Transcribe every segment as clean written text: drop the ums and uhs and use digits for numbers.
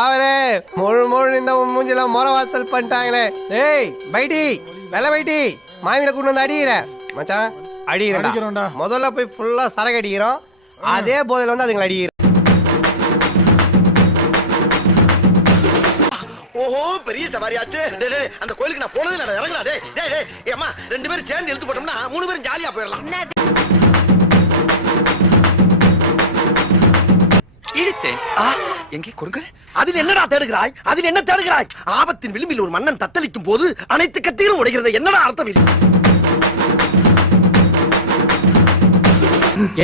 பாவரே முழு இந்த மூஞ்சில மொர வாசல் பண்ணிட்டாங்களே. ஏய் பைட்டி வெள்ள பைட்டி மாமியில கொண்டு வந்து அடிக்கிற மச்சான். அடிக்கிறா முதல்ல போய் ஃபுல்லா சரக்கு அடிக்கிறோம். அதே போதையில வந்து அதுங்களை அடிக்கிறோம். ஓஹோ பெரிய சவாரியாச்சு. அந்த கோயிலுக்கு நான் போனதே இல்ல. இறங்கடா டேய் டேய் டேய். ஏம்மா ரெண்டு பேரும் சேர்ந்து இழுத்து போட்டோம்னா மூணு பேரும் ஜாலியா போயிடலாம். இழுத்தேன். எங்கே கொடுங்க. அதில் என்னடா தேடுகிறாய்? அதில் என்ன தேடுகிறாய்? ஆபத்தின் விளிம்பில் ஒரு மன்னன் தத்தளிக்கும் போது அனைத்து கத்திகளும் உடைகிறது. என்னடா அர்த்தம் இது?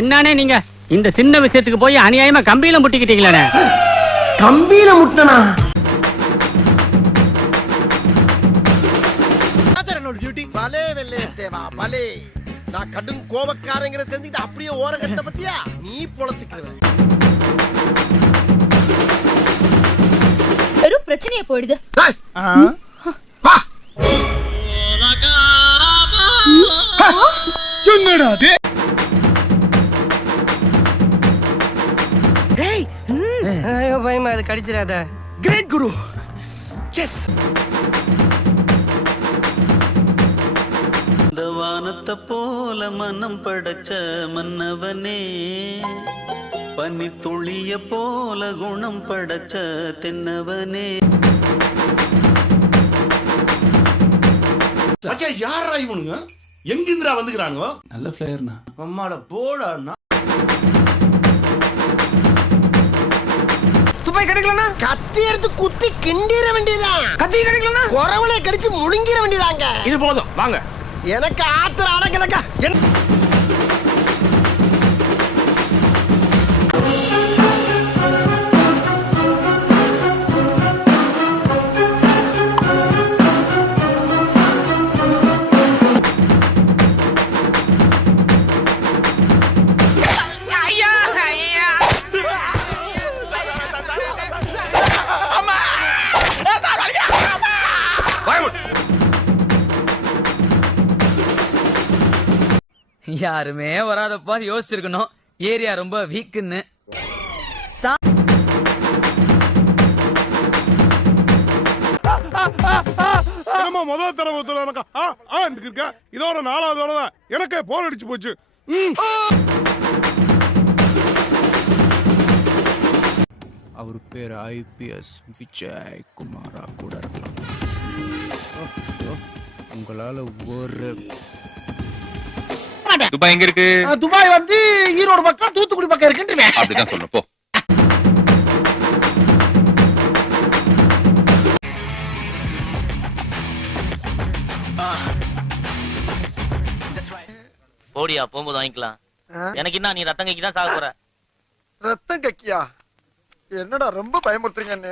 என்னன்னே நீங்க இந்த சின்ன விஷயத்துக்கு போய் அநியாயமா கம்பியில முட்டிக்கிட்டீங்களே. கம்பியில முட்டனா? பலே வெள்ளே தேவா பலே. நான் கடும் கோபக்காரங்கிறத தெரிஞ்சுக்கிட்டு அப்படியே ஓரம் கட்ட பத்தியா நீ பொழச்சுக்கிற. ஒரு பிரச்சனையே போயிடுது. என்னடா அது? ஐயோ பயமா அது கடிச்சிடாத. கிரேட் குரு. எஸ். வானத்தை போல மனம் படைச்ச மன்னவனே, பனி துளிய போல குணம் படைச்ச தென்னவனே. யாரா இவனுங்க? எங்கிந்திரா வந்துக்கிறானுங்க? நல்ல பிளேயர்னா. அம்மாட போடாண்ணா. துப்பாக்கி கிடைக்கலனா கத்தி எடுத்து குத்தி கிண்டிர வேண்டியதான். கத்தி கிடைக்கலனா குறவளை கடிச்சு முழுங்கிர வேண்டியதாங்க. இது போதும் வாங்க. எனக்கு ஆத்திர அடங்கலக்கா. யாருமே வராதப்பா யோசிச்சிருக்கணும். ஏரியா ரொம்ப வீக்குன்னு. முதல் தடவை இதோட 4வது தடவை எனக்கு போர் அடிச்சு போச்சு. அவர் பேர் IPS விஜய் குமாரா கூட இருக்கலாம். உங்களால ஒரு துபாய் எங்க இருக்கு? துபாய் வந்து ஈரோடு பக்கம் தூத்துக்குடி பக்கம் இருக்குன்றீங்க. அப்படிதான் சொல்லணும் போ. போடியா போகும்போது வாங்கிக்கலாம். எனக்கு என்ன நீ ரத்தம் கக்கி தான் சாக போற. ரத்தம் கக்கியா? என்னடா ரொம்ப பயமுறுத்துறீங்க.